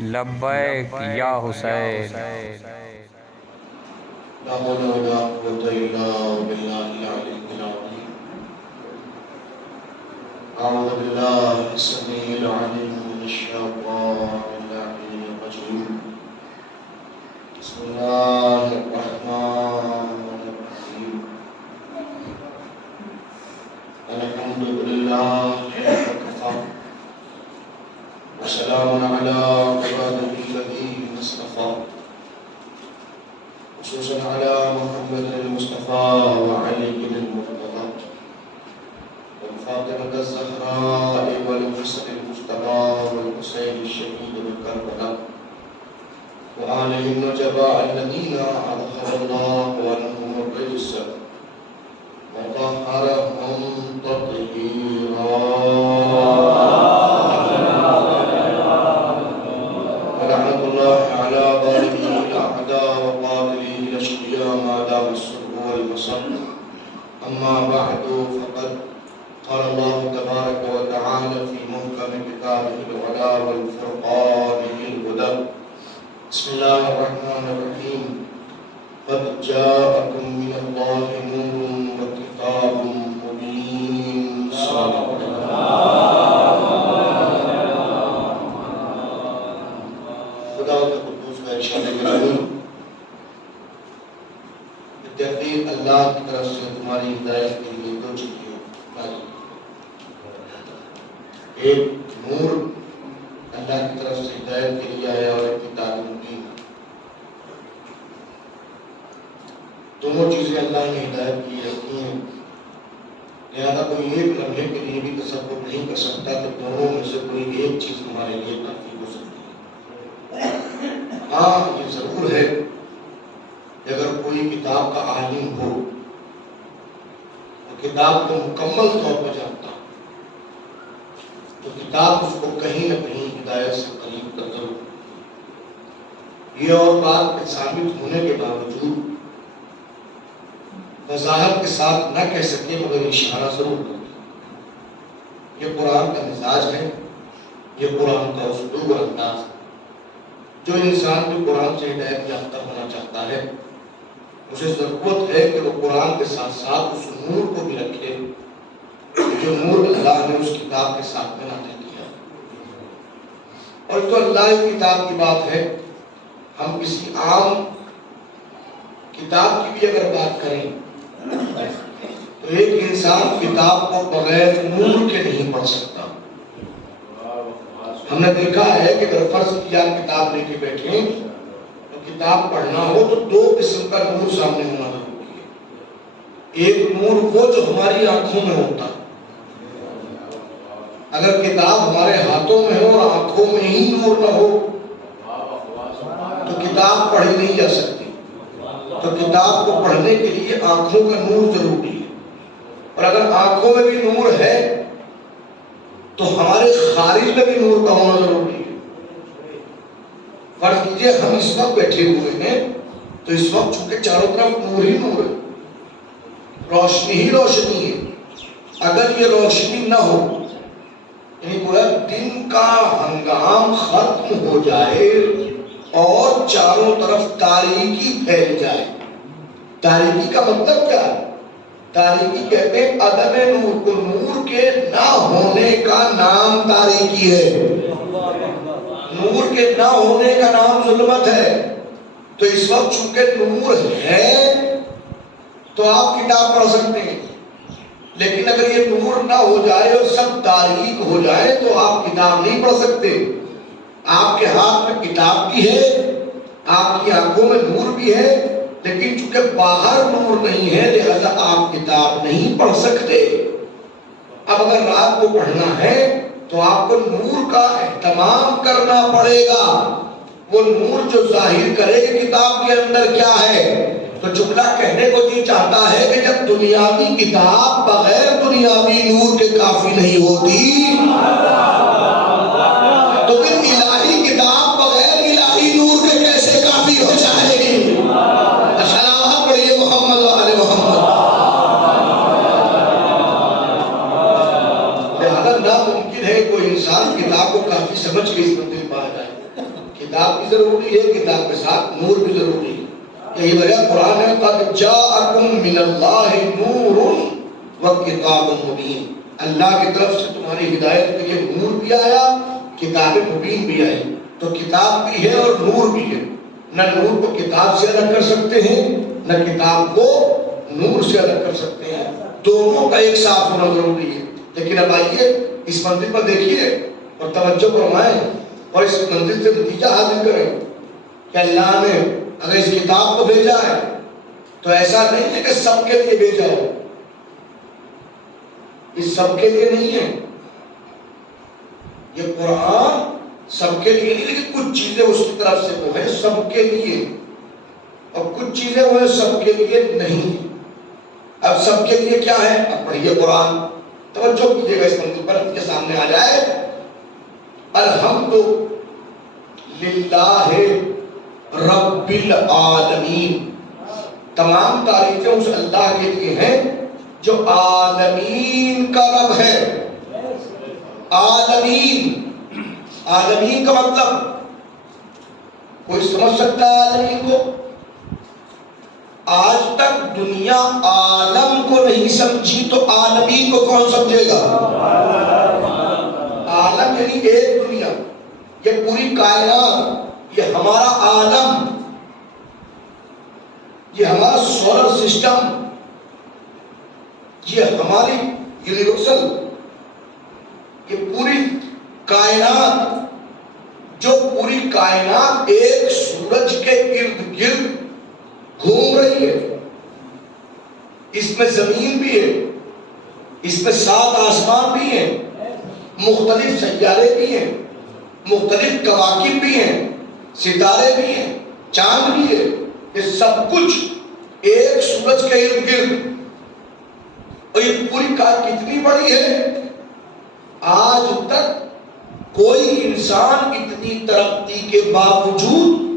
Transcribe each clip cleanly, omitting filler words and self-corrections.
لبیک یا حسین۔ لا حول ولا قوة إلا بالله العلي العظيم. أعوذ بالله السميع العليم من الشيطان اللعين الرجيم. بسم الله الرحمن الرحيم. الحمد لله وكفى وسلام على عباده الذين اصطفى، خصوصا على محمد المصطفى وعلي المرتضى وفاطمة الزهراء والحسن المجتبى والحسين الشهيد بكربلاء وآلهم النجباء الذين أظهر الله عنهم الرجس وطهرهم تطهيرا. ولعنة الله على ظالمي الأعداء وقاتلي الأشقياء ما دام السر والبصر. أما بعد فقد قال الله تبارك وتعالى في محكم كتابه العلا والفرقان الهدى. بسم الله الرحمن الرحيم. قد جاءكم من الله نور وكتاب مبين. خدا کے قدوس کا ارشاد گرامی، بالتحقیق اللہ کی طرف سے تمہاری ہدایت کے لیے دو چیزیں نازل کی. ایک نور اللہ کی طرف سے ہدایت کے لیے آیا اور ایک کتاب مبین. دونوں چیزیں اللہ نے ہدایت کی رکھی ہیں، لہذا کوئی ایک لمحے کے لیے بھی تصور نہیں کر سکتا کہ دونوں میں سے کوئی ایک چیز ہمارے لیے کافی ہو سکتی ہے. ہاں یہ ضرور ہے کہ اگر کوئی کتاب کا عالم ہو اور کتاب کو مکمل طور پر جانتا تو کتاب اس کو کہیں نہ کہیں ہدایت سے قریب کر ضرور. یہ اور بات ثابت ہونے کے باوجود وضاحت کے ساتھ نہ کہہ سکے مگر اشارہ ضرور کرتے. یہ قرآن کا مزاج ہے، یہ قرآن کا اسلوب اور انداز ہے. جو انسان بھی قرآن سے ہدایت یافتہ ہونا چاہتا ہے اسے ضرورت ہے کہ وہ قرآن کے ساتھ ساتھ اس نور کو بھی رکھے جو نور اللہ نے اس کتاب کے ساتھ میں نازل کیا. اور تو اللہ کی کتاب کی بات ہے، ہم کسی عام کتاب کی بھی اگر بات کریں تو ایک انسان کتاب کو بغیر نور کے نہیں پڑھ سکتا. ہم نے دیکھا ہے کہ اگر فرض کیا کتاب لے کے بیٹھیں تو کتاب پڑھنا ہو تو دو قسم کا نور سامنے ہونا ضروری ہے. ایک نور وہ جو ہماری آنکھوں میں ہوتا، اگر کتاب ہمارے ہاتھوں میں ہو اور آنکھوں میں ہی نور نہ ہو تو کتاب پڑھی نہیں جا سکتی. تو کتاب کو پڑھنے کے لیے آنکھوں کا نور ضروری ہے، اور اگر آنکھوں میں بھی نور ہے تو ہمارے خارج میں بھی نور کا ہونا ضروری ہے. فرض کیجئے ہم اس وقت بیٹھے ہوئے ہیں تو اس وقت چونکہ چاروں طرف نور ہی نور ہے، روشنی ہی روشنی ہے. اگر یہ روشنی نہ ہو یعنی پورا دن کا ہنگام ختم ہو جائے اور چاروں طرف تاریکی پھیل جائے. تاریکی کا مطلب کیا ہے؟ تاریکی کہتے ہیں عدم نور کو. نور کے نہ ہونے کا نام تاریکی ہے. نور کے نہ ہونے کا نام ظلمت ہے. تو اس وقت چونکہ نور ہے تو آپ کتاب پڑھ سکتے ہیں، لیکن اگر یہ نور نہ ہو جائے اور سب تاریک ہو جائے تو آپ کتاب نہیں پڑھ سکتے. آپ کے ہاتھ میں کتاب بھی ہے، آپ کی آنکھوں میں نور بھی ہے، لیکن چونکہ باہر نور نہیں ہے لہذا آپ کتاب نہیں پڑھ سکتے. اب اگر رات کو پڑھنا ہے تو آپ کو نور کا اہتمام کرنا پڑے گا. وہ نور جو ظاہر کرے کہ کتاب کے اندر کیا ہے. تو جملہ کہنے کو یہ چاہتا ہے کہ جب دنیاوی کتاب بغیر دنیاوی نور کے کافی نہیں ہوتی تو پھر الہی کتاب بغیر الہی نور کے کیسے کافی ہو جائے گی. سلامت پڑھیے محمد و آل محمد. لہذا ناممکن ہے کوئی انسان کتاب کو کافی سمجھ کے اس منزل پا جائے. کتاب بھی ضروری ہے، کتاب کے ساتھ نور بھی ضروری ہے۔ یہی وجہ قرآن ہے قد جاءکم من اللہ نور و کتاب مبین، اللہ کی طرف سے تمہاری ہدایت کے لیے نور بھی آیا، کتاب مبین بھی آئی۔ تو کتاب بھی ہے اور نور بھی ہے، نہ نور کو کتاب سے الگ کر سکتے ہیں نہ کتاب کو نور سے الگ کر سکتے ہیں، دونوں کا ایک ساتھ ہونا ضروری ہے۔ لیکن اب آئیے اس منزل پر دیکھیے اور توجہ فرمائیں اور اس منزل سے نتیجہ حاصل کریں کہ اللہ نے اگر اس کتاب کو بھیجا ہے تو ایسا نہیں ہے کہ سب کے لیے بھیجا ہو، یہ سب کے لیے نہیں ہے، یہ قرآن سب کے لیے نہیں، لیکن کچھ چیزیں اس کی طرف سے وہ ہے سب کے لیے اور کچھ چیزیں وہ سب کے لیے نہیں۔ اب سب کے لیے کیا ہے؟ اب پڑھیے قرآن، توجہ کیجیے گا اس منزل پر کے سامنے آ جائے الحمد للہ رب العالمین، تمام تعریفیں اس اللہ کے لیے ہیں جو عالمین کا رب ہے۔ عالمین، عالمین کا مطلب کوئی سمجھ سکتا ہے عالمین کو؟ آج تک دنیا عالم کو نہیں سمجھی تو عالمین کو کون سمجھے گا؟ عالم یعنی ایک دنیا، یہ پوری کائنات، یہ ہمارا عالم، یہ ہمارا سولر سسٹم، یہ ہماری یونیورسل، یہ پوری کائنات، جو پوری کائنات ایک سورج کے ارد گرد گھوم رہی ہے، اس میں زمین بھی ہے، اس میں 7 آسمان بھی ہیں، مختلف سیارے بھی ہیں، مختلف کواکب بھی ہیں، ستارے بھی ہیں، چاند بھی ہے، یہ سب کچھ ایک سورج کے ارد گرد، اور یہ پوری کائنات کتنی بڑی ہے؟ آج تک کوئی انسان اتنی ترقی کے باوجود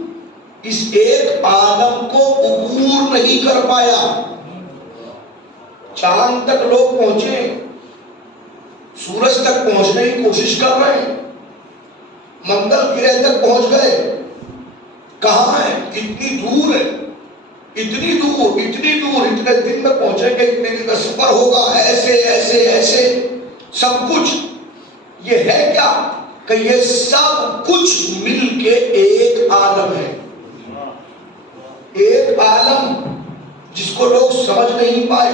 اس ایک عالم کو عبور نہیں کر پایا۔ چاند تک لوگ پہنچے، سورج تک پہنچنے کی کوشش کر رہے ہیں، منگل گرہ تک پہنچ گئے، کہاں ہے؟ اتنی دور ہے، اتنی دور، اتنی دور، اتنے دن میں پہنچیں گے، اتنے دن کا سفر ہوگا، ایسے ایسے ایسے سب کچھ۔ یہ ہے کیا کہ یہ سب کچھ مل کے ایک عالم ہے، ایک عالم جس کو لوگ سمجھ نہیں پائے،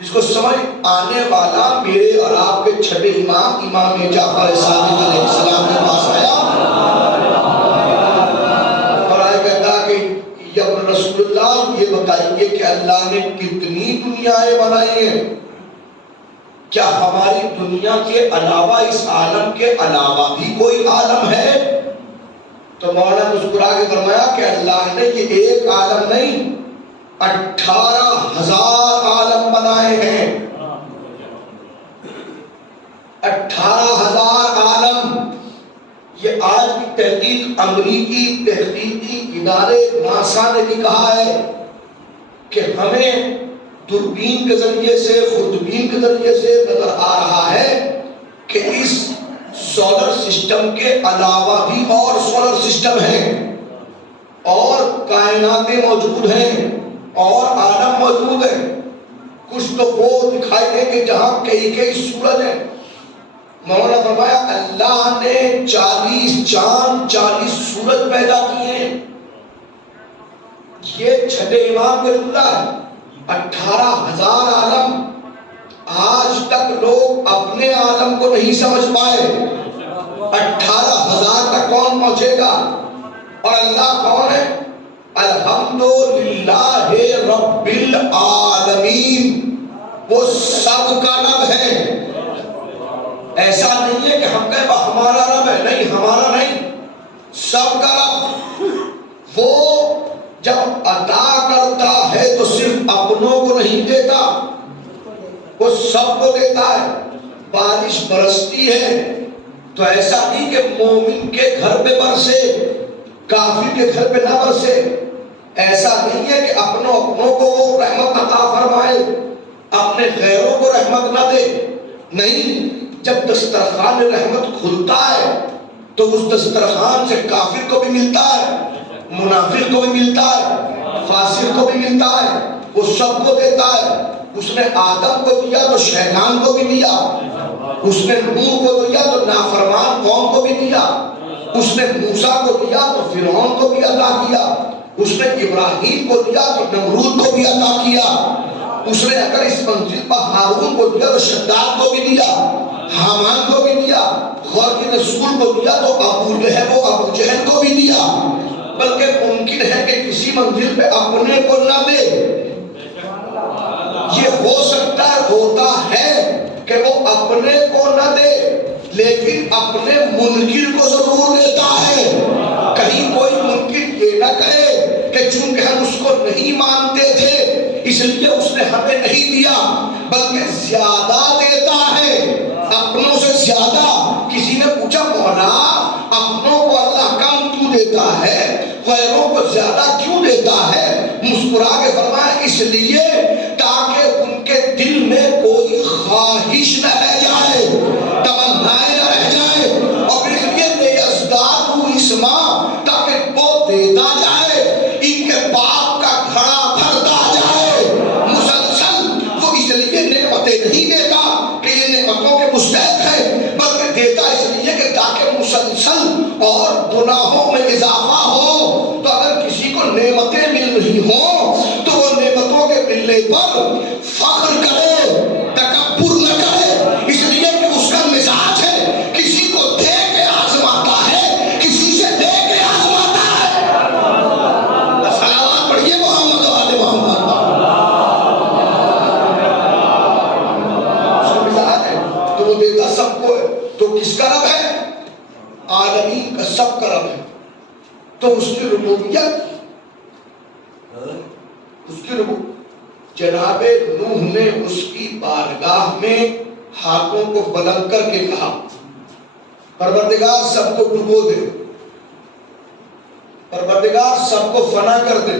جس کو سمجھ آنے والا میرے اور آپ کے چھٹے امام جعفر صادق علیہ السلام کے پاس آیا اور آئے کہتا کہ یا رسول اللہ یہ بتائیے کہ اللہ نے کتنی دنیایں بنائی ہیں، کیا ہماری دنیا کے علاوہ اس عالم کے علاوہ بھی کوئی عالم ہے؟ تو مولانا مسکرا کے فرمایا کہ اللہ نے یہ ایک عالم نہیں 18,000 عالم بنائے ہیں، 18,000 عالم۔ یہ آج کی تحقیق، امریکی تحقیقی ادارے ناسا نے بھی کہا ہے کہ ہمیں دوربین کے ذریعے سے، خوردبین کے ذریعے سے نظر آ رہا ہے کہ اس سولر سسٹم کے علاوہ بھی اور سولر سسٹم ہیں اور کائناتیں موجود ہیں اور عالم موجود ہیں۔ کچھ تو وہ دکھائی دے کہ جہاں کئی سورج ہیں۔ مولانا فرمایا اللہ نے 40 چاند 40 سورج پیدا کیے ہیں۔ یہ چھٹے امام کے جملہ ہے، 18,000 عالم۔ آج تک لوگ اپنے عالم کو نہیں سمجھ پائے، 18,000 تک کون پہنچے گا؟ اور اللہ کون ہے؟ الحمدللہ رب العالمین، وہ سب کا رب ہے۔ ایسا نہیں ہے کہ ہم کہیں ہمارا رب ہے، نہیں، ہمارا نہیں، سب کا رب۔ وہ جب عطا کرتا ہے تو صرف اپنوں کو نہیں دیتا، وہ سب کو دیتا ہے۔ بارش برستی ہے تو ایسا نہیں کہ مومن کے گھر پہ برسے، کافر کے گھر پہ نہ برسے۔ ایسا نہیں ہے کہ اپنوں کو وہ رحمت عطا فرمائے، اپنے غیروں کو رحمت نہ دے، نہیں۔ جب دسترخوان رحمت کھلتا ہے تو اس دسترخوان سے کافر کو بھی ملتا ہے، منافق کو بھی ملتا ہے، فاسق کو بھی ملتا ہے، وہ سب کو دیتا ہے۔ اس نے آدم کو دیا تو شیطان کو بھی دیا، اس نے نوح کو دیا تو نافرمان قوم کو بھی دیا، اس نے موسیٰ کو دیا تو فرعون کو بھی عطا کیا، اس نے ابراہیم کو دیا تو نمرود کو بھی عطا کیا، اس نے اگر اس منزل پر ہارون کو دیا تو شداد کو بھی دیا، حامان کو بھی دیا، غور کے رسول کو دیا تو ابو لہب و ابو جہل کو بھی دیا۔ بلکہ ممکن ہے کہ کسی منزل پہ اپنے کو نہ دے، یہ ہو سکتا ہے، ہوتا ہے کہ وہ اپنے کو نہ دے لیکن اپنے منکر کو ضرور دیتا ہے۔ کہیں کوئی منکر یہ نہ کہے کہ چونکہ ہم اس کو نہیں مانتے تھے اس لیے اس نے ہمیں نہیں دیا، بلکہ زیادہ دیتا ہے، اپنوں سے زیادہ۔ کسی نے پوچھا مولا اپنوں کو اللہ کم کیوں دیتا ہے، غیروں کو زیادہ کیوں دیتا ہے؟ مسکرا کے فرمایا اس لیے تاکہ ان کے دل میں کوئی خواہش نہ رہ جائے، تمنائیں نہ رہ جائے، اور اس لیے لیزدادوا اسما، تاکہ وہ دیتا جائے، ان کے پاپ کا گھڑا بھرتا جائے مسلسل۔ وہ اس لیے نعمتیں نہیں دیتا کہ یہ نعمتوں کے مستحق ہے، بلکہ دیتا اس لیے کہ تاکہ مسلسل اور گناہوں میں اضافہ ہو۔ تو اگر کسی کو نعمتیں مل رہی ہوں تو وہ نعمتوں کے ملنے پر فخر کرے، تکبر نہ کرے، اس لیے کہ اس کا مزاج ہے کسی کو دے کے آزماتا ہے، کسی سے لے کے آزماتا ہے۔ صلوات پڑھیے محمد و آل محمد۔ اس کا مزاج ہے تو وہ دیتا سب کو ہے۔ تو کس کا رب ہے؟ عالمین کا، سب کا رب ہے۔ تو اس کی ربوبیت، اس کی ربوبیت، جناب نوح نے اس کی بارگاہ میں ہاتھوں کو بلند کر کے کہا پروردگار سب کو ڈبو دے، پروردگار سب کو فنا کر دے۔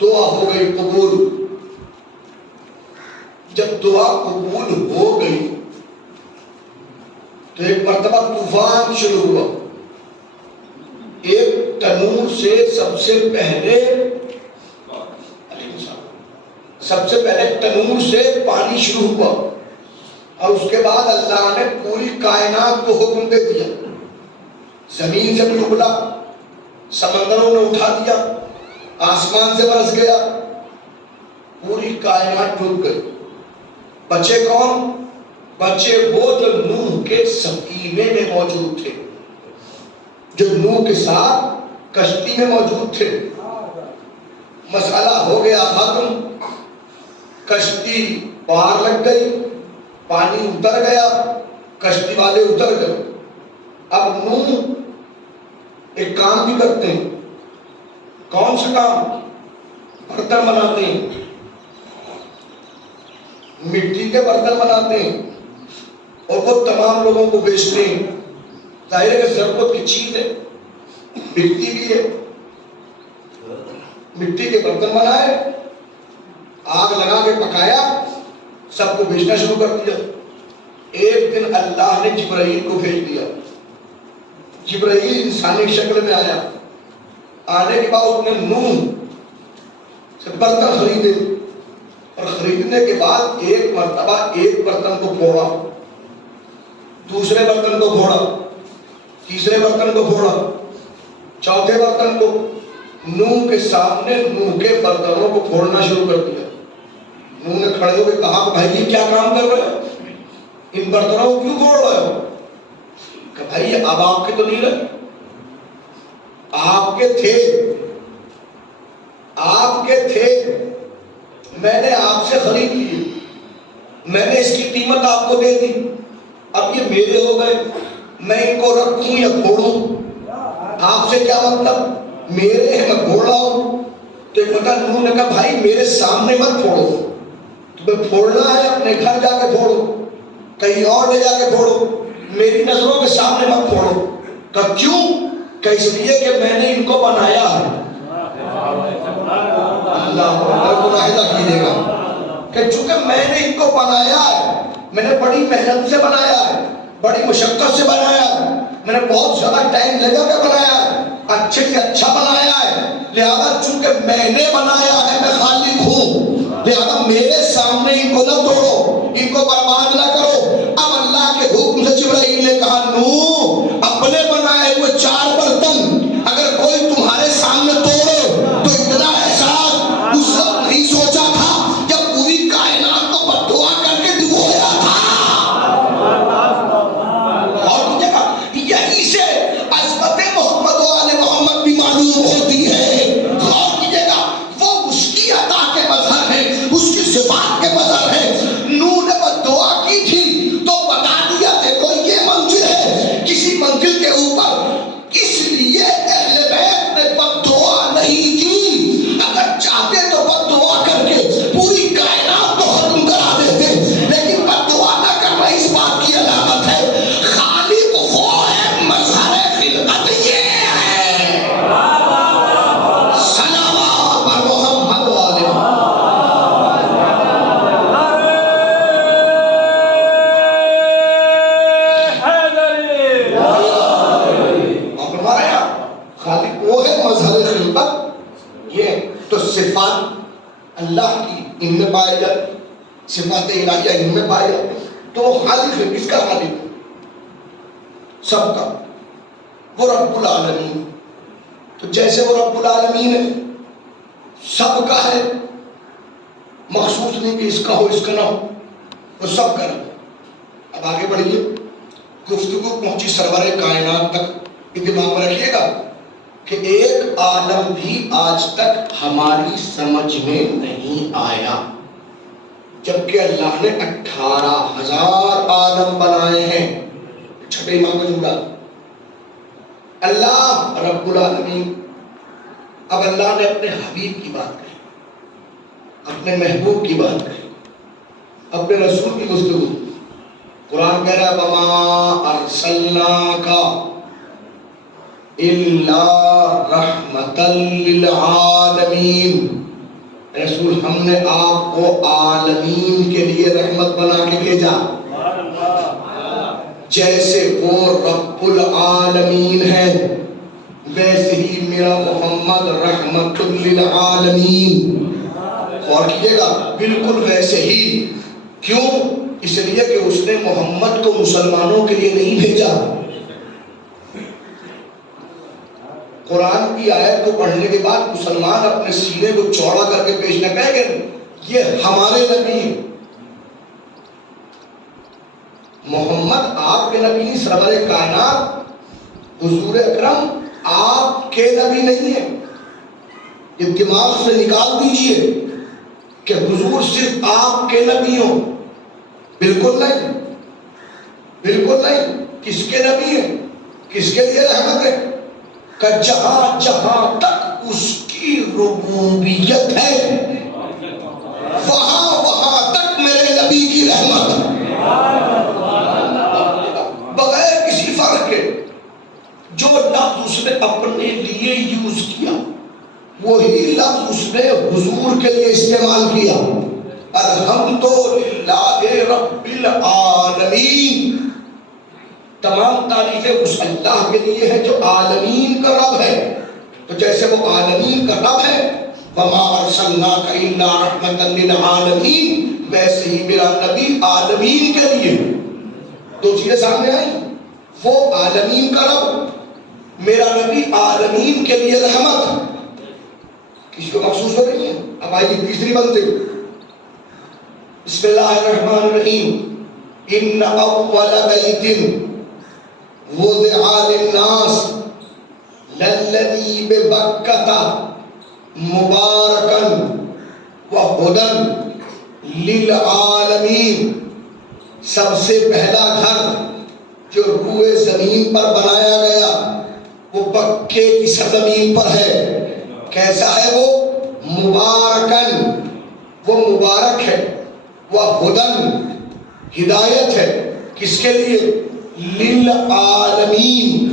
دعا ہو گئی قبول۔ جب دعا قبول ہو گئی تو ایک مرتبہ طوفان شروع ہوا۔ ایک تنور سے سب سے پہلے تنور سے پانی شروع ہوا، اور اس کے بعد اللہ نے پوری کائنات کو حکم دے دیا، زمین سے بھی ابلا، سمندروں نے اٹھا دیا، آسمان سے برس گیا، پوری کائنات ڈوب گئی۔ بچے کون؟ بچے وہ جو نوح کے سفینے میں موجود تھے، جو نوح کے ساتھ کشتی میں موجود تھے۔ مسئلہ ہو گیا ختم، کشتی پار لگ گئی، پانی اتر گیا، کشتی والے اتر گئے۔ اب نوح ایک کام بھی کرتے ہیں۔ کون سا کام؟ برتن بناتے ہیں، مٹی کے برتن بناتے ہیں، اور وہ تمام لوگوں کو بیچتے ہیں۔ ظاہر ہے کہ ضرورت کی چیز ہے، بکتی بھی ہے۔ مٹی کے برتن بنائے، آگ لگا کے پکایا، سب کو بیچنا شروع کر دیا۔ ایک دن اللہ نے جبرائیل کو بھیج دیا۔ جبرائیل انسانی شکل میں آیا، آنے کے بعد اس نے نوح سے برتن خریدے، اور خریدنے کے بعد ایک مرتبہ ایک برتن کو پھوڑا، دوسرے برتن کو پھوڑا، تیسرے برتن کو پھوڑا، چوتھے برتن کو۔ نوح کے سامنے نوح کے برتنوں کو پھوڑنا شروع کر دیا۔ نوح نے کھڑے ہو کے کہا کہ بھائی یہ کیا کام کر رہے ہو، ان برتنوں کو کیوں پھوڑ رہے ہو؟ کہ بھائی یہ اب آپ کے تو نہیں رہے، آپ کے تھے، آپ کے تھے، میں نے آپ سے خرید لیے، میں نے اس کی قیمت آپ کو دے دی، اب یہ میرے ہو گئے، میں ان کو رکھوں یا پھوڑوں؟ آپ سے کیا مطلب؟ میرے ہیں، میں پھوڑ رہا ہوں۔ تو ایک بتا نوح نے کہا بھائی میرے سامنے مت پھوڑو، تمہیں پھوڑنا ہے اپنے گھر جا کے پھوڑو، کہیں اور لے جا کے پھوڑو، میری نظروں کے سامنے مت پھوڑو۔ کہا کیوں؟ کہ اس لیے کہ میں نے ان کو بنایا ہے۔ اللہ ملاحظہ کیجیے گا کہ چونکہ میں نے ان کو بنایا ہے، میں نے بڑی محنت سے بنایا ہے، بڑی مشقت سے بنایا ہے، میں نے بہت زیادہ ٹائم لگا کے بنایا ہے، اچھے سے اچھا بنایا ہے، لہذا چونکہ میں نے بنایا ہے، میں خالق ہوں، لہذا میرے سامنے ان کو نہ توڑو، ان کو برباد نہ کرو۔ اب اللہ کے حکم سے جبرائیل نے کہا نوح اپنے بنائے ہوئے 4 برتن اگر کوئی تمہارے سامنے توڑے تو اتنا احساس اس وقت نہیں سوچا تھا جب پوری کائنات کو بددعا کر کے ڈبویا تھا۔ اور دیکھا یہی سے عظمت محمد و آل محمد بھی معلوم ہوتی ہے۔ غور کیجیے گا وہ اس کی عطا کے مظہر ہے، اس کی صفات کے مظہر ہے۔ نوح نے بددعا کی تھی تو بتا دیا دیکھو یہ منزل ہے، کسی منزل کے اوپر، اس لیے اہل بیت نے بددعا نہیں کی، اگر چاہتے تو بددعا کر کے پوری کائنات کو ختم کرا دیتے، لیکن بددعا نہ کرنا اس بات کی علامت ہے خالق وہ ہے، مظہر خلقت یہ ہے۔ صلوات بر محمد و آل خالق وہ ہے، مظہر خلقت یہ۔ تو صفات اللہ کی ان میں پائے جاتے، صفات الہیہ ان میں پائے جاتے، تو وہ خالق ہے۔ کس کا خالق ہے؟ سب کا، وہ رب العالمین۔ تو جیسے وہ رب العالمین ہے، سب کا ہے، مخصوص نہیں کہ اس کا ہو اس کا نہ ہو، وہ سب کا رب۔ اب آگے بڑھیے، گفتگو پہنچی سرور کائنات تک۔ دماغ میں رکھیے گا کہ ایک عالم بھی آج تک ہماری سمجھ میں نہیں آیا، جبکہ اللہ نے 18,000 عالم بنائے ہیں۔ چھٹے امام کا جملہ، اللہ رب العالمین۔ اب اللہ نے اپنے حبیب کی بات کہی، اپنے محبوب کی بات کہی، اپنے رسول کی گفتگو۔ قرآن کہہ رہا ہے وَمَا أَرْسَلْنَاكَ إِلَّا رَحْمَةً لِلْعَالَمِينَ۔ رسول ہم نے آپ کو عالمین کے لیے رحمت بنا کے بھیجا، جیسے وہ رب العالمین ہے ویسے ہی میرا محمد رحمت للعالمین۔ غور کیجیے گا، بالکل ویسے ہی۔ کیوں؟ اس لیے کہ اس نے محمد کو مسلمانوں کے لیے نہیں بھیجا۔ قرآن کی آیت کو پڑھنے کے بعد مسلمان اپنے سینے کو چوڑا کر کے پیش نہ کرے کہ یہ ہمارے نبی ہیں۔ محمد آپ کے نبی نہیں، سرور کائنات حضور اکرم آپ کے نبی نہیں ہیں۔ یہ دماغ سے نکال دیجئے کہ حضور صرف آپ کے نبی ہوں، بالکل نہیں، بالکل نہیں۔ کس کے نبی ہیں؟ کس کے لیے رحمت ہے؟ کہ جہاں جہاں تک اس کی ربوبیت ہے وہاں وہاں تک میرے نبی کی رحمت، بغیر کسی فرق کے۔ جو لفظ اس نے اپنے لیے یوز کیا وہی لفظ اس نے حضور کے لیے استعمال کیا۔ الحمدللہ رب العالمین، تمام تعریفیں اس اللہ کے لیے ہے جو عالمین کا رب ہے۔ تو جیسے وہ عالمین کا رب ہے وَمَا أَرْسَلْنَاكَ إِلَّا رَحْمَةً لِلْعَالَمِينَ، ویسے ہی میرا نبی عالمین کے لیے۔ دو چیزیں سامنے آئی، وہ عالمین کا رب، میرا نبی عالمین کے لیے رحمت۔ کسی کو محسوس ہو رہی ہے؟ اب آئیے تیسری بنتے، بسم اللہ الرحمن الرحیم۔ ان اول بیت وضع للناس للذی ببکۃ مبارکا وہدی للعالمین، سب سے پہلا گھر جو روئے زمین پر بنایا گیا وہ بکے کی سرزمین پر ہے۔ کیسا ہے وہ؟ مبارکن، وہ مبارک ہے، وہدی ہدایت ہے، کس کے لیے؟ للعالمین،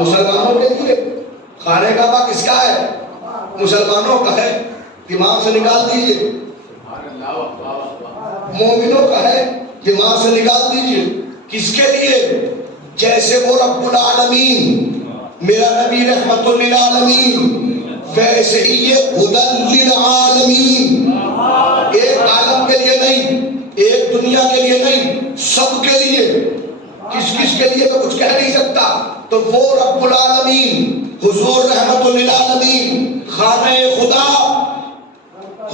مسلمانوں کے لیے۔ خانہ کعبہ کس کا ہے؟ مسلمانوں کا ہے، دماغ سے نکال دیجئے۔ مومنوں کا ہے، دماغ سے نکال دیجئے. کس کے لیے؟ جیسے وہ رب العالمین میرا نبی رحمت للعالمین، ویسے ہی یہ ہدی للعالمین. ایک عالم کے لیے نہیں، ایک دنیا کے لیے نہیں، سب کے لیے. کس کس کے لیے میں کچھ کہہ نہیں سکتا. تو وہ رب العالمین حضور رحمت للعالمین خانہ خدا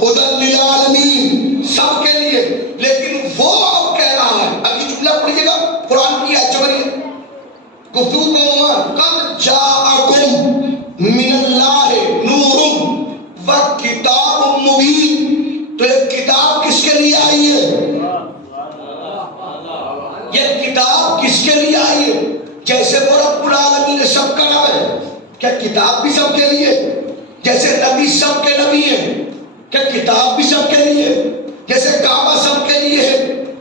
ہدی للعالمین سب کے لیے. لیکن وہ اب کہہ رہا ہے، ابھی جملہ پڑھیے گا قرآن کی آیت چمریے گفتگو کا عنوان قد جاءکم من اللہ نور و کتاب مبین. تو یہ کتاب کس کے لیے آئی ہے؟ یہ کتاب کس کے لیے آئی ہے؟ جیسے وہ رب العالمین نے سب کا نام ہے، کیا کتاب بھی سب کے لیے؟ جیسے نبی سب کے نبی ہیں، کیا کتاب بھی سب کے لیے؟ جیسے کعبہ سب کے لیے ہے،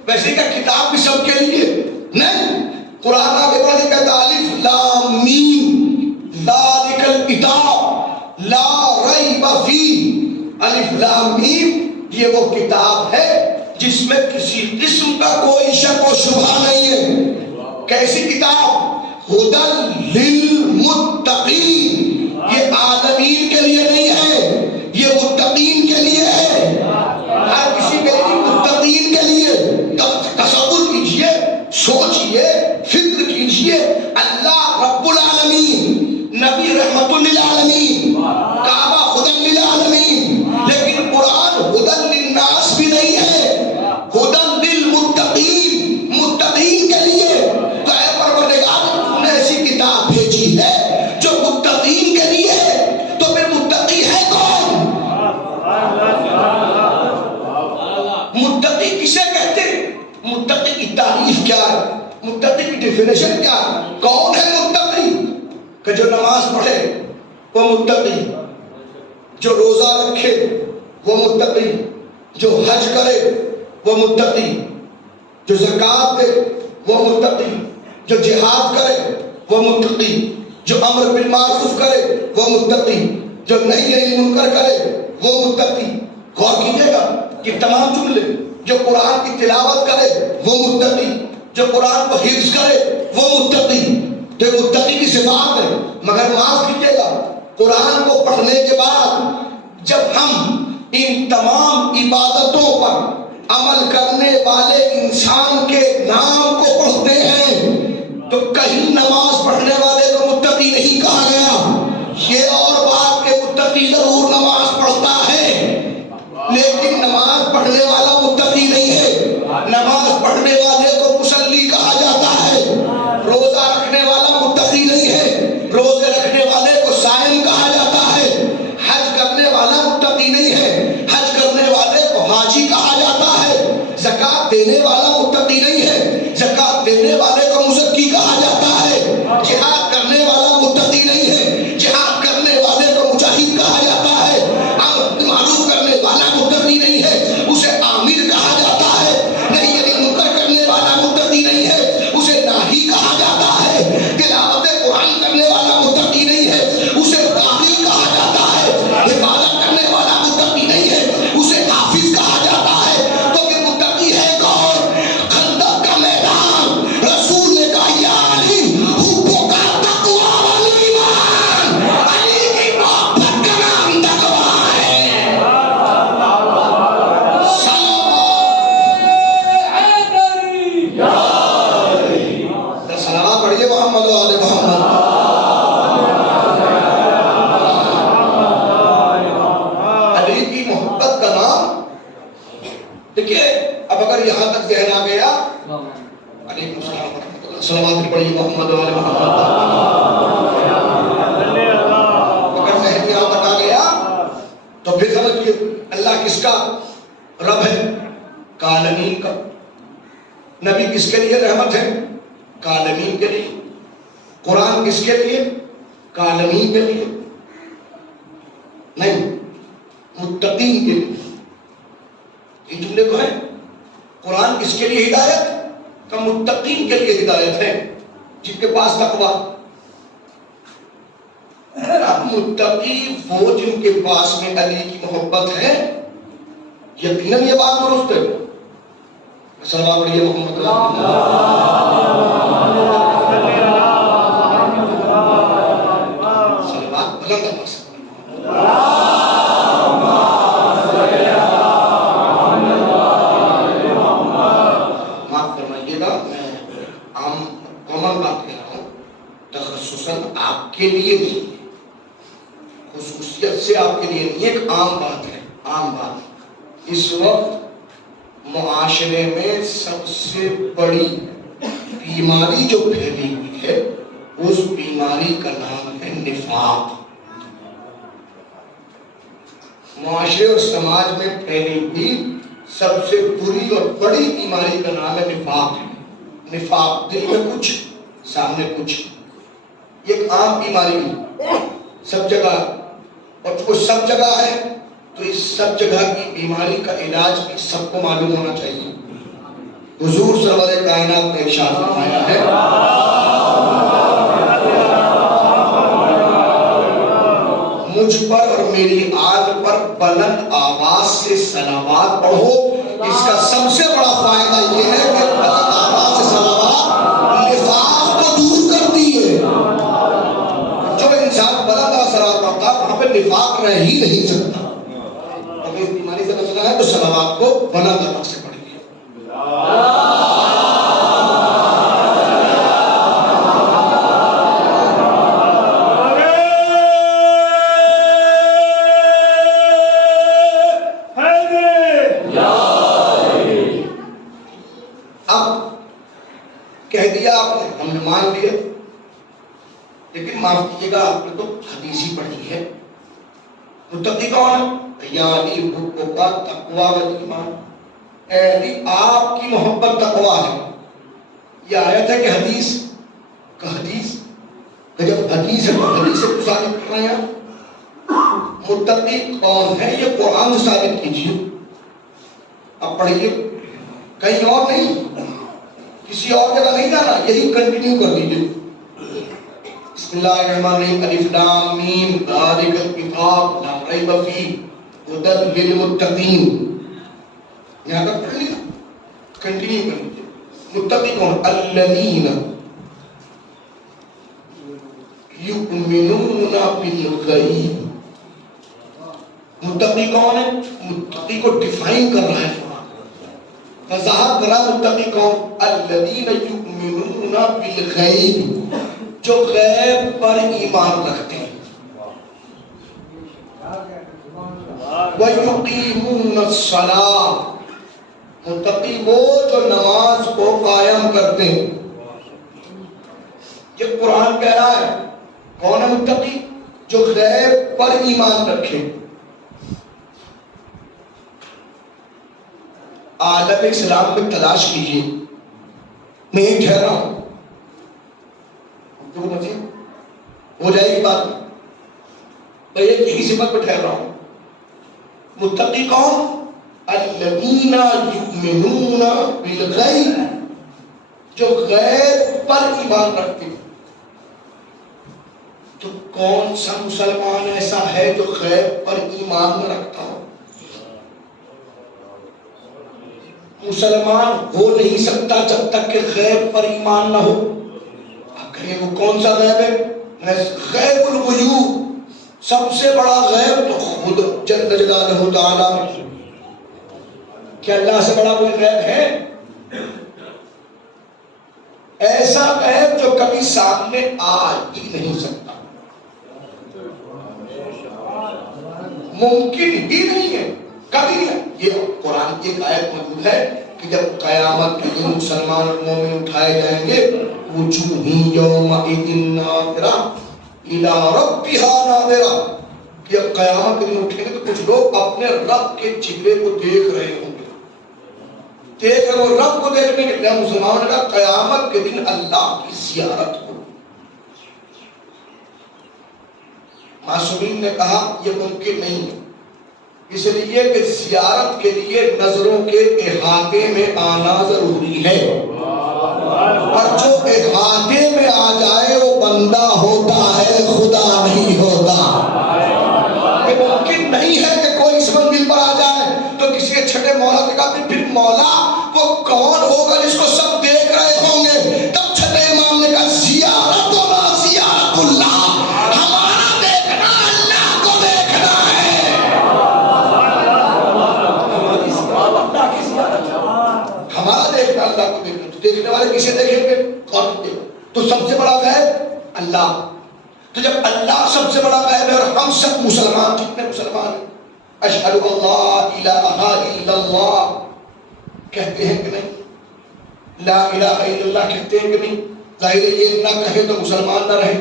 ویسے کیا کتاب بھی سب کے لیے؟ نہیں. قرآن آگے بڑھ کے کہتا الف لام میم ذالک الکتاب لا ریب فیہ. الف لام میم یہ وہ کتاب ہے جس میں کسی قسم کا کوئی شک و شبہ نہیں ہے. کیسی کتاب؟ ہدی للمتقین. یہ عالمین کے لیے نہیں ہے، یہ متقین کے لیے ہے. ہر کسی کے لیے، متقین کے لیے. تصور کیجئے، سوچئے، فکر کیجئے. اللہ رب العالمین، نبی رحمت للعالمین، کعبہ ہدی للعالمین. لیکن قرآن ہدی للناس بھی نہیں ہے، ہدی للمتقین، متقین کے لیے. تو اے پروردگار تم نے ایسی کتاب بھیجی ہے جو متقین کے لیے ہے، تو پھر متقی ہے کون؟ متقی کسے کہتے ہیں؟ متقی کی تعریف کیا ہے؟ متقی کی ڈیفینیشن کیا ہے؟ کون ہے متقی؟ کہ جو نماز پڑھے وہ متقی، جو روزہ رکھے وہ متقی، جو حج کرے وہ متقی، جو زکوٰۃ دے وہ متقی، جو جہاد کرے وہ متقی، جو امر بالمعروف کرے وہ متقی، جو نہی عن المنکر کرے وہ متقی. غور کیجیے گا کہ تمام جملے. جو قرآن کی تلاوت کرے وہ متقی، جو قرآن کو حفظ کرے وہ متقی. تو متقی کی صفات ہے. مگر معاف کیجیے گا، قرآن کو پڑھنے کے بعد جب ہم ان تمام عبادتوں پر عمل کرنے والے انسان کے نام کو پڑھتے ہیں تو کہیں نماز پڑھنے والے کو متقی نہیں کہا گیا. یہ اور بات کہ متقی ضرور نماز پڑھتا ہے، لیکن نماز پڑھنے والا متقی نہیں ہے. نماز پڑھنے والے کو مصلی کہا جاتا ہے. روزہ رکھنے والا متقی نہیں ہے، روزے رکھنے والے کو صائم کہا جاتا ہے. حج کرنے والا متقی نہیں ہے، حج کرنے والے کو حاجی کہا جاتا ہے. زکوٰۃ دینے والا متقی نہیں ہے، زکوٰۃ دینے والے کو مزکی کہا جاتا ہے. جہاد کرنے والا متقی نہیں ہے، جہاد کرنے والے کو مجاہد کہا جاتا ہے. امر معروف کرنے والا متقی نہیں ہے، اسے عامر کہا جاتا ہے. نہی عن المنکر کرنے والا متقی نہیں ہے، اسے ناہی کہا جاتا ہے. تلاوت قرآن کرنے والا متقی نہیں ہے، اسے قاری کہا جاتا ہے. حفاظت کرنے والا متقی نہیں ہے، اسے حافظ کہا جاتا ہے. تو پھر متقی ہے کون؟ خندق کا میدان رسول نے کہا یا علی حبوں کا تقویٰ والایمان. علی کی محبت کا نام تقویٰ ہے. صلوات پڑھیے محمد و آل محمد. علی کی محبت کا نام. دیکھیے اب اگر یہاں تک ذہن آ گیا، علیکم السلام ورحمۃ اللہ، صلوات پڑھیے محمد و آل محمد. اگر ذہن یہاں تک آ گیا تو پھر سمجھیے اللہ کس کا رب ہے؟ کالمین کا. نبی کس کے لیے رحمت ہے؟ کالمین کے لیے. قرآن کس کے لیے؟ کالمین کے لیے نہیں، متقین کے لیے. یہ جملے کو ہے. قرآن کس کے لیے ہدایت؟ کا متقین کے لیے ہدایت ہے، جن کے پاس تقویٰ. اب متقی وہ جن کے پاس میں علی کی محبت ہے، یقیناً یہ بات درست ہے. صلوات پڑھیے محمد صلوات بلند آواز سے معاف فرمائیے گا، میں عام کامن بات کہہ رہا ہوں، تخصصاً آپ کے لیے نہیں، خصوصیت سے آپ کے لیے نہیں، ایک عام بات ہے، عام بات۔ اس وقت معاشرے میں سب سے بڑی بیماری جو پھیلی ہوئی ہے، اس بیماری کا نام ہے نفاق۔ معاشرے اور سماج میں پھیلی ہوئی سب سے بری اور بڑی بیماری کا نام ہے نفاق۔ نفاق، دل میں کچھ سامنے کچھ، یہ ایک عام بیماری ہے، سب جگہ، اور وہ سب جگہ ہے تو اس سب جگہ کی بیماری کا علاج بھی سب کو معلوم ہونا چاہیے۔ حضور سرور کائنات نے ارشاد فرمایا ہے، مجھ پر اور میری آل پر بلند آواز سے صلوات پڑھو۔ اس کا سب سے بڑا فائدہ یہ ہے کہ بلند آواز سے صلوات نفاق کو دور کرتی ہے۔ جو انسان بلند آواز سے صلوات پڑھتا ہے وہاں پہ نفاق رہ ہی نہیں سکتا۔ اگر اس بیماری سے بچنا ہے تو صلوات کو بلند آواز سے پڑھیے۔ کہہ دیا آپ نے، ہم نے مان لیا، لیکن معاف کیجیے گا آپ نے تو حدیث ہی پڑھی ہے۔ متقی کون ہے؟ یعنی حب کا تقوی والایمان، یعنی آپ کی محبت تقوی ہے۔ یہ آیت ہے کہ حدیث کا حدیث کہ جب حدیث ہے تو حدیث سے ثابت کر رہے ہیں۔ متقی کون ہے یہ قرآن سے ثابت کیجیے، اب پڑھیے، کہیں اور نہیں، کسی اور جگہ نہیں جانا، یہی کنٹینیو کر دیجیے۔ بسم اللہ الرحمن الرحیم، الف لام میم ذالک الکتاب لا ریب فیہ ھدی للمتقین۔ یہاں تک پڑھ لیا، کنٹینیو کر لیجیے۔ متقی کون؟ الذین یؤمنون بالغیب۔ متقی کون ہے؟ متقی کو ڈیفائن کر رہا ہے، وضاحت کرا متقی کون؟ الذین یؤمنون بالغیب، جو غیب پر ایمان رکھتے ہیں، وَيُقِيمُونَ الصَّلَاةَ، متقی وہ جو نماز کو قائم کرتے ہیں۔ یہ قرآن کہہ رہا ہے کون ہے متقی؟ جو غیب پر ایمان رکھے۔ عالم اسلام میں تلاش کیجیے، میں یہی ٹھہرا ہوں، ہو جائے گی بات، میں یہی صفت پہ ٹھہر رہا ہوں۔ متقی کون؟ الذین یؤمنون بالغیب، جو غیب پر ایمان رکھتے ہیں۔ تو کون سا مسلمان ایسا ہے جو غیب پر ایمان نہ رکھتا ہو؟ مسلمان ہو نہیں سکتا جب تک کہ غیب پر ایمان نہ ہو۔ آپ کہیں وہ کون سا غیب ہے؟ غیب الغیوب، سب سے بڑا غیب تو خود جل جلالہ تعالی۔ کیا اللہ سے بڑا کوئی غیب ہے؟ ایسا غیب جو کبھی سامنے آ ہی نہیں سکتا، ممکن ہی نہیں ہے، کبھی نہیں۔ یہ قرآن کی ایک آیت موجود ہے کہ جب قیامت کے دن مسلمان اور مومن اٹھائے جائیں گے، وجوہ یومئذ ناظرہ الی ربہا ناظرہ، کہ اب قیامت کے دن اٹھیں گے تو کچھ لوگ اپنے رب کے چہرے کو دیکھ رہے ہوں گے، دیکھ رہے، وہ رب کو دیکھنے کے لیے مسلمانوں نے قیامت کے دن اللہ کی زیارت ہو۔ معصومین نے کہا یہ ممکن نہیں ہے، اس لیے کہ زیارت کے لیے نظروں کے احاطے میں آنا ضروری ہے، اور جو احاطے میں آ جائے وہ بندہ ہوتا ہے، خدا نہیں ہوتا۔ یہ ممکن نہیں ہے کہ کوئی اس منزل پر آ جائے تو کسی کے چھٹے مولا کے کہا پھر مولا وہ کون آخرت کسے دیکھیں گے؟ کون دے گا؟ تو سب سے بڑا غیب اللہ. تو جب اللہ سب سے بڑا غیب ہے اور ہم سب مسلمان، کتنے مسلمان ہیں؟ اشہد اللہ الہ الا اللہ کہتے ہیں کہ نہیں؟ لا الہ الا اللہ کہتے ہیں کہ نہیں؟ ظاہر ہے یہ نہ کہیں تو مسلمان نہ رہیں.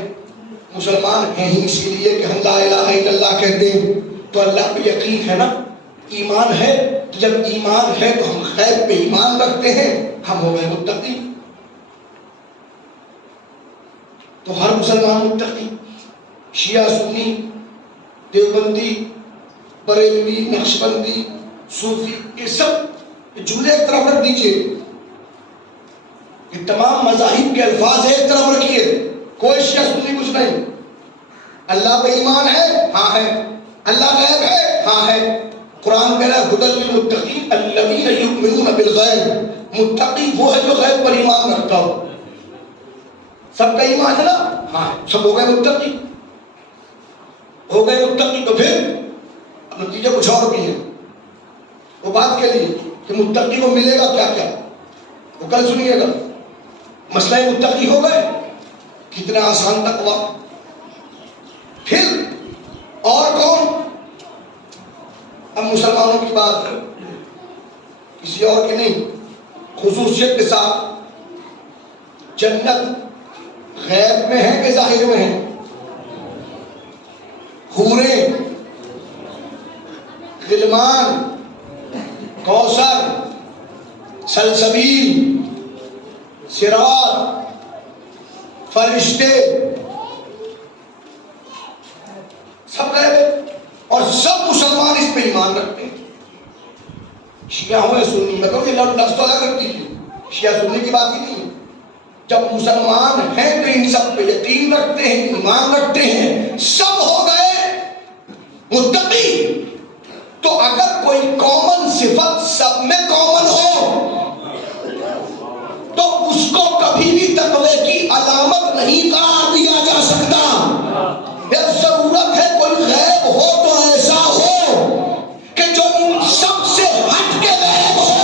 مسلمان ہیں ہی اسی لیے کہ ہم لا الہ الا اللہ کہتے ہیں. تو اللہ پہ یقین ہے نا، ایمان ہے. تو جب ایمان ہے تو ہم غیب پہ ایمان رکھتے ہیں، ہم ہو گئے متقی. تو ہر مسلمان متقی، شیعہ سنی دیوبندی بریلوی نقشبندی صوفی، یہ سب جملے ایک طرف رکھ دیجئے، یہ تمام مذاہب کے الفاظ ایک طرف رکھیے، کوئی شیعہ سنی کچھ نہیں. اللہ پہ ایمان ہے، ہاں ہے. اللہ غیب ہے، ہاں ہے. قرآن کہہ رہا ہے ھدی للمتقین الذین یؤمنون بالغیب. متقی وہ ہے جو غیب پر ایمان رکھتا ہو. سب کا ایمان ہے نا؟ ہاں. سب ہو گئے متقی، ہو گئے متقی. تو پھر اب نتیجہ کچھ اور بھی ہے. وہ بات کے لیے کہ متقی کو ملے گا کیا کیا، وہ کل سنیے گا. مسئلہ متقی ہو گئے، کتنا آسان تقویٰ. پھر اور کون؟ اب مسلمانوں کی بات ہے، کسی اور کی نہیں. خصوصیت کے ساتھ جنت غیب میں ہے کہ ظاہر میں ہے؟ حوریں، غلمان، کوثر، سلسبیل، صراط، فرشتے، سب غیب ہے اور سب مسلمان اس پہ ایمان رکھتے ہیں. شیعہ ہو یا سنی، میں کہوں کہ لفظ تو الگ رکھ دیجیے، شیعہ سنی کی بات ہی نہیں ہے. جب مسلمان ہیں تو ان سب پہ یقین رکھتے ہیں، ایمان رکھتے ہیں، سب ہو گئے متقی. تو اگر کوئی کامن صفت سب میں کامن ہو تو اس کو کبھی بھی تقوی کی علامت نہیں قرار دیا جا سکتا. ضرورت ہے کوئی غیب ہو تو ایسا ہو کہ جو ان سب سے ہٹ کے غیب ہو.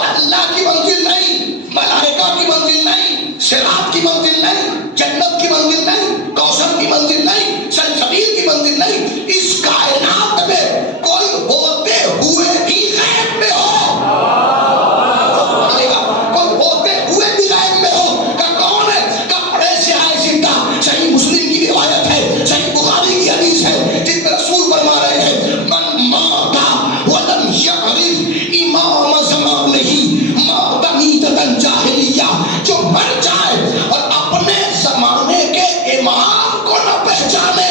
اللہ کی منزل نہیں، ملائکہ کی منزل نہیں، صراط کی منزل نہیں، جنت کی منزل نہیں، کوثر کی منزل نہیں، سلسبیل کی منزل نہیں. اس کائنات میں کوئی ہوتے ہوئے بھی غیب میں ہو، کوئی ہوتے ہوئے بھی غیب میں ہو. کہ کون ہے؟ کہ بڑے سیاہ زندہ صحیح مسلم کی روایت ہے، صحیح بخاری کی حدیث ہے، جس میں رسول فرما رہے ہیں من مات ولم یعرف امام زمانہ مات میتۃ جاہلیہ. جو مر جائے اور اپنے زمانے کے امام کو نہ پہچانے.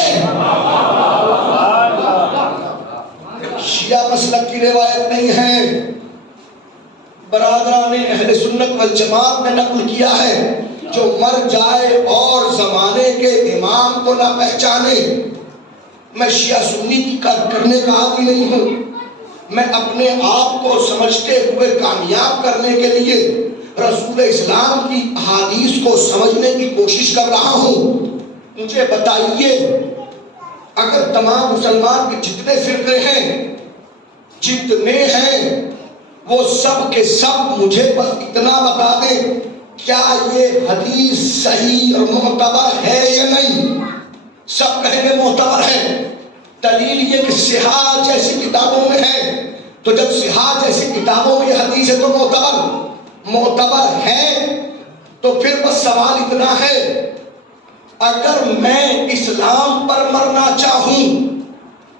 شیعہ مسلک کی روایت نہیں ہے، برادران اہل سنت والجماعت نے نقل کیا ہے. جو مر جائے اور زمانے کے امام کو نہ پہچانے. میں شیعہ سنی کی کرنے کا عادی نہیں ہوں. میں اپنے آپ کو سمجھتے ہوئے کامیاب کرنے کے لیے رسول اسلام کی احادیث کو سمجھنے کی کوشش کر رہا ہوں. مجھے بتائیے اگر تمام مسلمان کے جتنے فرقے ہیں، جتنے ہیں، وہ سب کے سب مجھے بس اتنا بتا دیں کیا یہ حدیث صحیح اور معتبر ہے یا نہیں. سب کہیں گے معتبر ہے. دلیل یہ کہ صحاح جیسی کتابوں میں ہے. تو جب صحاح جیسی کتابوں میں یہ حدیث ہے تو معتبر ہے. تو پھر بس سوال اتنا ہے، اگر میں اسلام پر مرنا چاہوں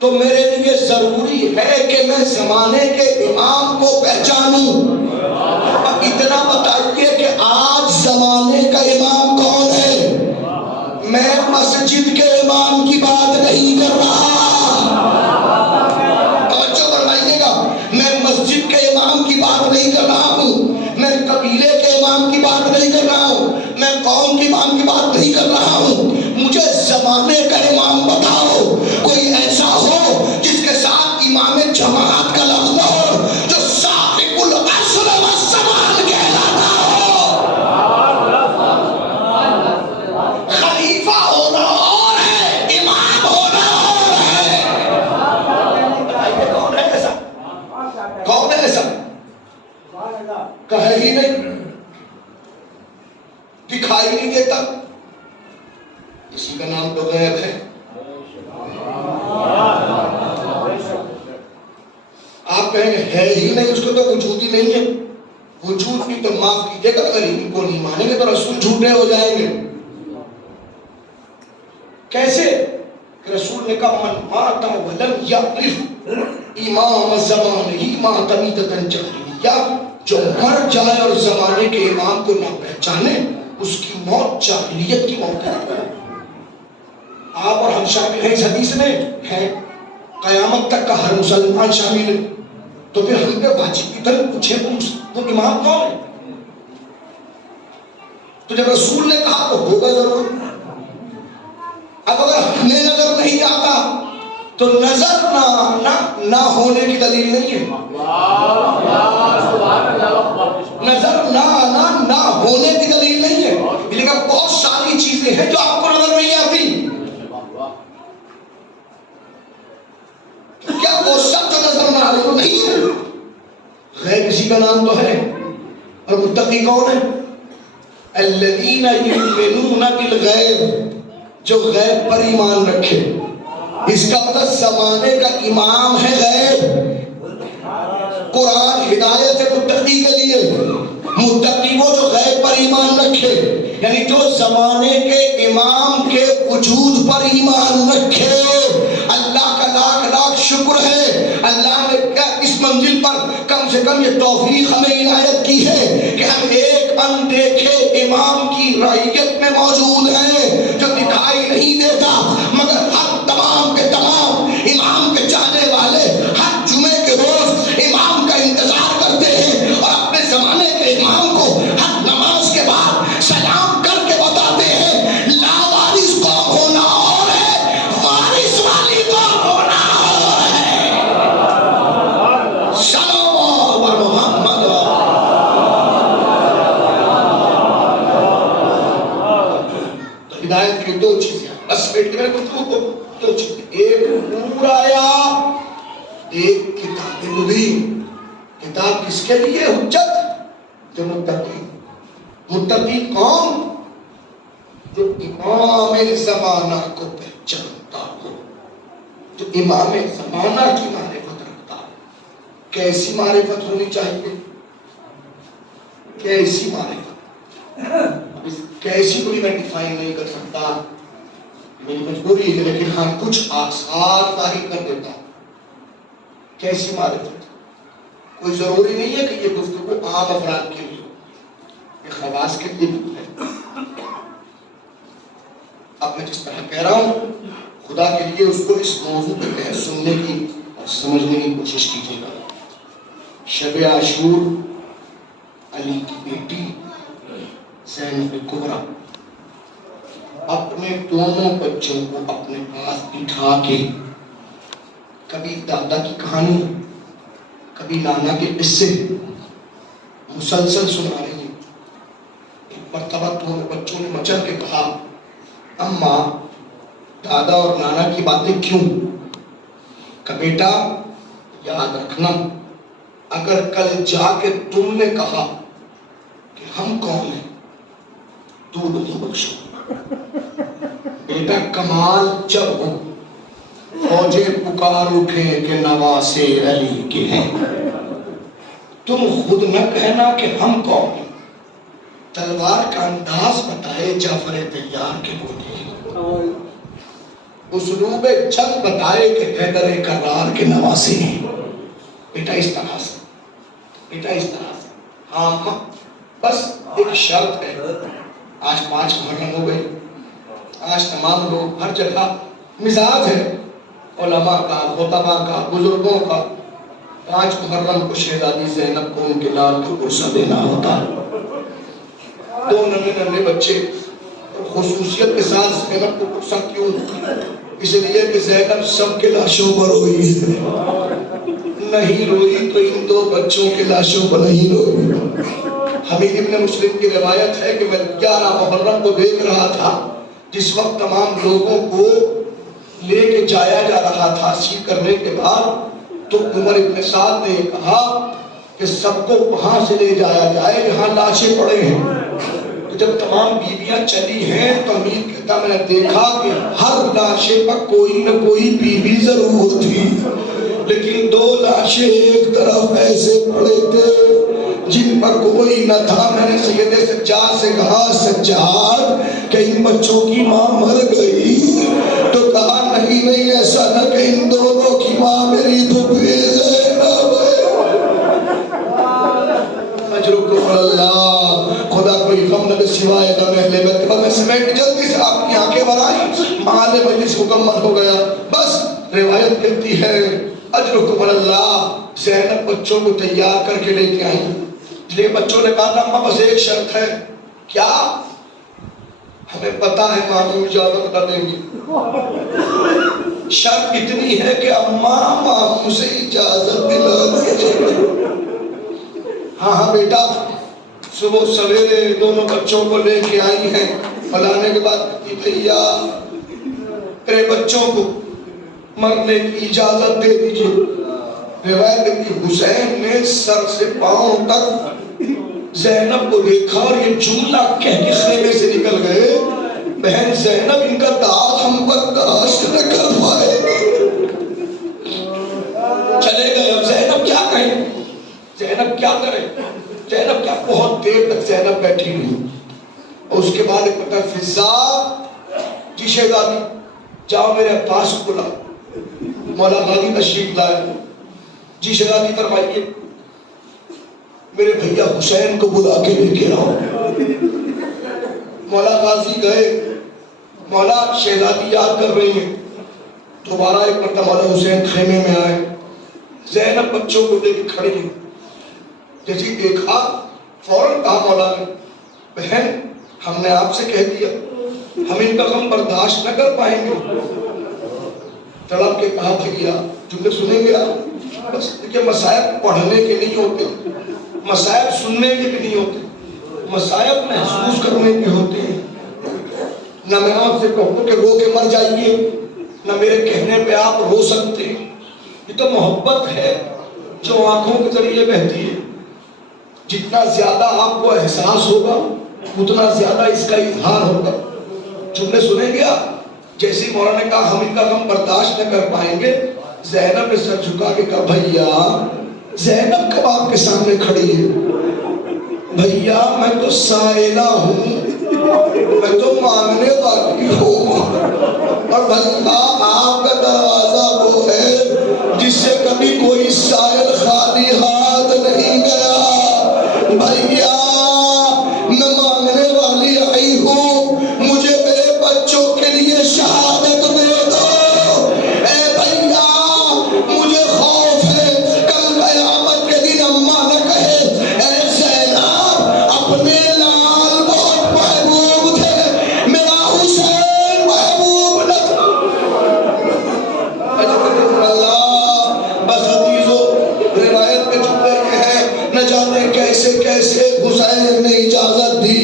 تو میرے لیے ضروری ہے کہ میں زمانے کے امام کو پہچانوں. اب اتنا بتائیے کہ آج زمانے کا امام کون ہے؟ میں مسجد کے امام کی بات نہیں کر رہا، توجہ فرمائیے گا. میں مسجد کے امام کی بات نہیں کر رہا ہوں، میں قبیلے کے امام کی بات نہیں کر رہا ہوں، میں قوم کے امام کی بات نہیں کر رہا ہوں. مجھے زمانے کا امام بتاؤ. کوئی ایسا ہو جس کے ساتھ امام جماعت کا لفظ نہ ہو، جو صاحب العصر والزمان کہلاتا ہو. خلیفہ ہونا اور ہے، امام ہونا اور ہے. کون ہے ایسا؟ کون ہے ایسا؟ کہے ہی نہیں. دکھائی نہیں دیتا، اسی کا نام تو غیب ہے۔ آپ کہیں گے ہے ہی نہیں، اس کو تو وجود ہی نہیں ہے۔ وجود کی تو معاف کیجیے گا، اگر ان کو نہیں مانیں گے تو رسول جھوٹے ہو جائیں گے۔ کیسے؟ کہ رسول نے کہا من مات ولم یعرف امام زمانہ ماتمیتۃ جاہلیہ، جو مر جائے اور زمانے کے امام کو نہ پہچانے اس کی موت جاہلیت کی موت ہے۔ آپ اور ہم شامل ہیں اس حدیث میں، ہیں قیامت تک کا ہر مسلمان شامل ہے۔ تو پھر ہم پہ واجب کی طرح پوچھے وہ امام کون ہے؟ تو جب رسول نے کہا تو ہوگا ضرور۔ اب اگر ہمیں نظر نہیں آتا تو نظر نہ ہونے کی دلیل نہیں ہے۔ نظر نہ آنا نہ ہونے کی دلیل نہیں ہے، لیکن بہت ساری چیزیں ہیں جو آپ کو نظر نہیں آتی۔ کیا وہ سب جو نظر نہ آئے وہ نہیں ہے؟ غیب کسی کا نام تو ہے، اور متقی کون ہے؟ الذین یؤمنون بالغیب، جو غیب پر ایمان رکھے۔ اس کا مطلب زمانے کا امام ہے غیب۔ قرآن ہدایت ہے متقی کے لیے۔ متقی وہ جو غیب پر ایمان رکھے، یعنی جو زمانے کے امام کے وجود پر ایمان رکھے۔ اللہ کا لاکھ لاکھ شکر ہے، اللہ نے اس منزل پر کم سے کم یہ توفیق ہمیں عنایت کی ہے کہ ہم ایک اندیکھے امام کی رعیت میں موجود ہیں، جو دکھائی نہیں دیتا مگر ہر تمام کے تمام امام کے چاہنے والے ہر جمعے کے روز امام کا انتظار کرتے ہیں، اور اپنے زمانے کے امام کو ہر نماز کے بعد سلام کر کے بتاتے ہیں لاوارث قوم ہونا اور ہے، وارث والی قوم ہونا اور ہے۔ صلو علی محمد۔ تو ہدایت کی دو چیزیں، بس بیٹھ کے میرے گفتگو کو دو چیزیں، ایک نور آیا، ایک کتاب مبین۔ کتاب کس کے لیے؟ حجت، جو متقی۔ متقی کون؟ جو امام زمانہ کو پہچانتا ہو، جو امام زمانہ کی معرفت رکھتا ہو۔ کیسی معرفت ہونی چاہیے؟ کیسی معرفت؟ کیسی کوئی میں ڈیفائن نہیں کر سکتا، میری مجبوری ہے، لیکن ہم کچھ آثار ظاہر کر دیتا ہوں۔ کیسی معرفت؟ کوئی ضروری نہیں ہے کہ یہ گفتگو عام افراد کے لیے، یہ خواص کے لیے بھی ہے۔ اب میں جس طرح کہہ رہا ہوں، خدا کے لیے اس کو اس موضوع پہ سننے کی اور سمجھنے کی کوشش کیجیے گا۔ شب عاشور علی کی بیٹی زینب کبریٰ اپنے دونوں بچوں کو اپنے پاس بٹھا کے کبھی دادا کی کہانی، کبھی نانا کے قصے مسلسل سنا رہی ہیں۔ ایک مرتبہ دونوں بچوں نے مچل کے کہا اماں دادا اور نانا کی باتیں کیوں؟ کہ بیٹا یاد رکھنا، اگر کل جا کے تم نے کہا کہ ہم کون ہیں، دودھ نہیں بخشو۔ بیٹا کمال جب ہو، فوجیں پکار اٹھیں کہ نواسے علی کے ہیں، تم خود نہ کہنا کہ ہم کون ہیں، تلوار کا انداز بتائے جعفر طیار کے بولے، اسلوب جنگ بتائے کہ حیدر کرار کے نواسے ہیں۔ بیٹا اس طرح سے، بیٹا اس طرح سے، ہاں بس ایک شرط ہے، آج 5 محرم ہو گئے، آج تمام لوگ ہر جگہ مزاج ہے علماء کا، خطباء کا، بزرگوں کا، 5 محرم کو شہزادی زینب کو ان کے لال کو عرصہ دینا ہوتا۔ 2 ننھے بچے، خصوصیت کے ساتھ زینب کو عرصہ کیوں؟ اس لیے کہ زینب سب کے لاشوں پر ہوئی ہے، نہیں روئی تو ان 2 بچوں کے لاشوں پر نہیں روئی۔ حمید ابن مسلم کی روایت ہے کہ میں 11 محرم کو دیکھ رہا تھا، جس وقت تمام لوگوں کو لے کے جایا جا رہا تھا حاصل کرنے کے بعد، تو عمر ابن سعد نے کہا کہ سب کو وہاں سے لے جایا جائے جہاں لاشیں پڑے ہیں۔ جب تمام بیویاں چلی ہیں تو امیر کہتا میں نے دیکھا کہ ہر لاشے پر کوئی نہ کوئی بیوی ضرور تھی، لیکن 2 لاشیں ایک طرف ایسے پڑے تھے جن پر کوئی نہ تھا۔ میں نے سید سجاد سے کہا سجاد کہ ان بچوں کی ماں مر گئی، تو کہا نہیں ایسا نہ کہ ان دونوں کی ماں میری پھپھی زینب ہے۔ اجرکم اللہ، خدا کوئی غم نہ سوائے غم اہل بیت۔ میں سمیٹ جلدی سے آپ کی آنکھیں بھرائی، مال مجلس مکمل ہو گیا۔ بس روایت کہتی ہے اجرکم اللہ، زینب بچوں کو تیار کر کے لے کے آئی۔ لیے بچوں نے کہا تھا بس ایک شرط ہے۔ کیا؟ ہمیں پتا ہے ماموں اجازت نہ دیں گے، شرط اتنی ہے کہ اماں ماموں سے اجازت دلا دیجیے۔ ہاں بیٹا، صبح سویرے دونوں بچوں کو لے کے آئی ہیں، فلانے کے بعد بھیا میرے بچوں کو مرنے کی اجازت دے دیجیے۔ روایت کہتی حسین نے سر سے پاؤں تک زینب کو دیکھا اور یہ جملہ کہہ کے خیمے سے نکل گئے، بہن زینب ان کا داغ ہم برداشت نہ کر پائے۔ چلے گئے، اب زینب کیا کہیں، زینب کیا کرے، زینب کیا، بہت دیر تک زینب بیٹھی ہوئی۔ اور اس کے بعد ایک پتہ فضا، جی شہزادی جاؤ میرے پاس بلا، مولا غازی تشریف لائے۔ جی شہزادی فرمائیے میرے بھیا حسین کو بلا کے لے کے آؤ۔ مولا غازی گئے، مولا شہزادی یاد کر رہی ہیں۔ دوبارہ ایک مرتبہ مولا حسین خیمے میں آئے، زینب بچوں کو لے کے کھڑی ہیں۔ جیسے دیکھا فوراً کہا مولا نے بہن ہم نے آپ سے کہہ دیا ہم ان کا غم برداشت نہ کر پائیں گے۔ تڑپ کے کہا بھیا جملے سنیں گے آپ، بس دیکھیں مسائب پڑھنے کے نہیں ہوتے، مسائب سننے کے بھی نہیں ہوتے، مسائب محسوس کرنے کے ہوتے ہیں۔ نہ میں آپ سے کہوں کہ رو کے مر جائیے، نہ میرے کہنے پہ آپ رو سکتے ہیں۔ یہ تو محبت ہے جو آنکھوں کے ذریعے بہتی ہے، جتنا زیادہ آپ کو احساس ہوگا اتنا زیادہ اس کا اظہار ہوگا۔ جملے سنیں گے آپ، جیسے مولا نے کہا ہم ان کا غم برداشت نہ کر پائیں گے، زینب نے سر جھکا کے کہا بھیا، زینب کب آپ کے سامنے کھڑی ہے؟ بھیا میں تو سائلہ ہوں، میں تو مانگنے والی ہوں، اور بھیا آپ کا دروازہ وہ ہے جس سے کبھی کوئی سائل خالی ہاتھ نہیں گیا۔ بھیا میں مانگنے والی آئی ہوں، مجھے میرے بچوں کے لیے شہادت دے دو۔ اے بھیا مجھے خوف ہے کل قیامت کے دن اماں نہ کہے اے زینب اپنے لال بہت محبوب تھے، میرا حسین محبوب نہ تھا۔ بس حدیثوں روایت کے جملے یہ ہیں، نہ جانے کیسے کیسے حسین نے اجازت دی،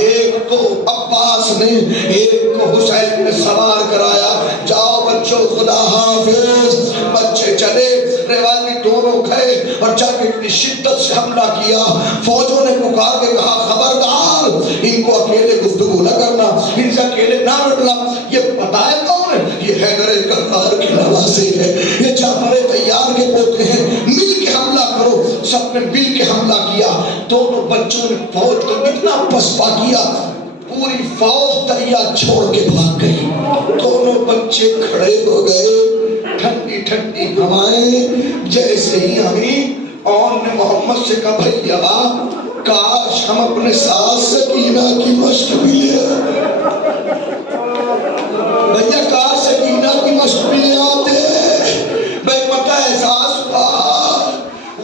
ایک کو عباس نے ایک کو حسین نے سوار کرایا، جاؤ بچوں خدا حافظ۔ بچے چلے، روایتی دونوں گئے اور جا کے اتنی شدت سے حملہ کیا، فوجوں نے پکار کے کہا خبردار ان کو اکیلے گفتگو نہ کرنا، ان سے اکیلے نہ لڑنا۔ یہ پتہ ہے کون ہے؟ یہ حیدر کرار کے نواسے ہے، یہ جعفر طیار کے پوتے ہیں، مل کے حملہ کرو۔ سب نے مل کے حملہ کیا، دونوں بچوں نے فوج کو اتنا پسپا کیا پوری فوج دریا چھوڑ کے بھاگ گئی۔ دونوں بچے کھڑے ہو گئے، ٹھنڈی ٹھنڈی ہوائیں جیسے ہی آئی، اور نے محمد سے کہا بھیا کاش ہم اپنے ساتھ سکینہ کی مشق بھی لے آتے، بھیا کاش سکینہ کی مشق بھی لے آتے۔ بھائی پتہ احساس ہوا،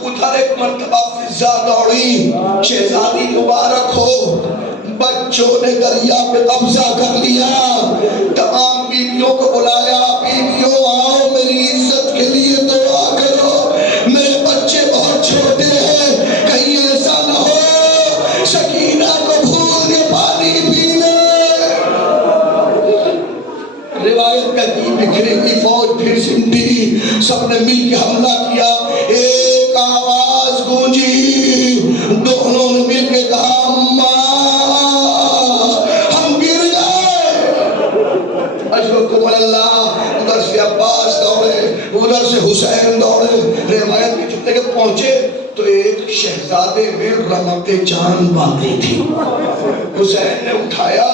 ادھر ایک مرتبہ فضا دوڑی، شہزادی مبارک ہو، بچوں نے دریا پہ قبضہ کر لیا، تمام بیویوں کو بلایا، بیویوں آؤ میری عزت کے لیے دعا کرو، میرے بچے بہت چھوٹے ہیں، کہیں ایسا نہ ہو سکینہ کو بھول کے پانی پی لے۔ روایت کہتی بکھری ہوئی فوج پھر زندی، سب نے مل کے حملہ کیا، ایک آواز گونجی، دونوں نے مل کے کہا اماں اجرکم اللہ، ادھر سے عباس دوڑے، ادھر سے حسین دوڑے، روایت کی چھٹے کے پہنچے تو ایک شہزادے میں رمق جان باقی تھی۔ حسین نے اٹھایا،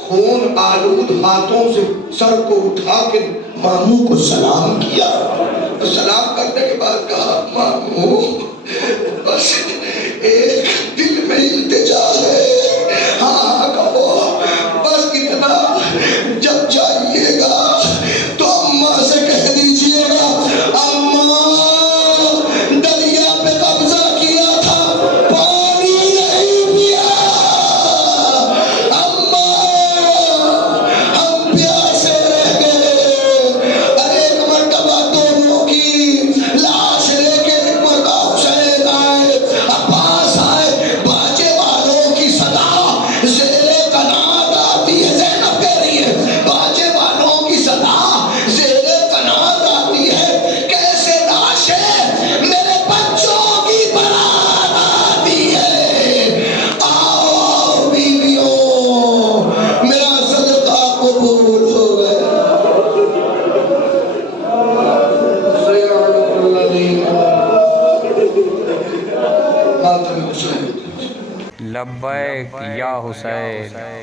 خون آلود ہاتھوں سے سر کو اٹھا کے ماموں کو سلام کیا، سلام کرنے کے بعد کہا ماموں بس ایک دل میں التجا ہے، ہاں کہو بس اتنا، جب جائیے گا تو اماں سے کہہ دیجئے گا اماں دریا پہ قبضہ کیا تھا پانی نہیں پیا، اماں ہم پیاسے رہ گئے۔ ایک مرتبہ دونوں کی لاش لے کے ایک مرتبہ حسین آئے، عباس آئے، باجے والوں کی صدا زیر قنات آتی ہے، زینب کہہ رہی ہے باجے والوں کی صدا زیر قنات آتی ہے، کیسے لاشیں میرے بچوں کی برات آتی ہے، آؤ بیویوں میرا صدقہ قبول ہو گیا۔ لبیک یا حسین۔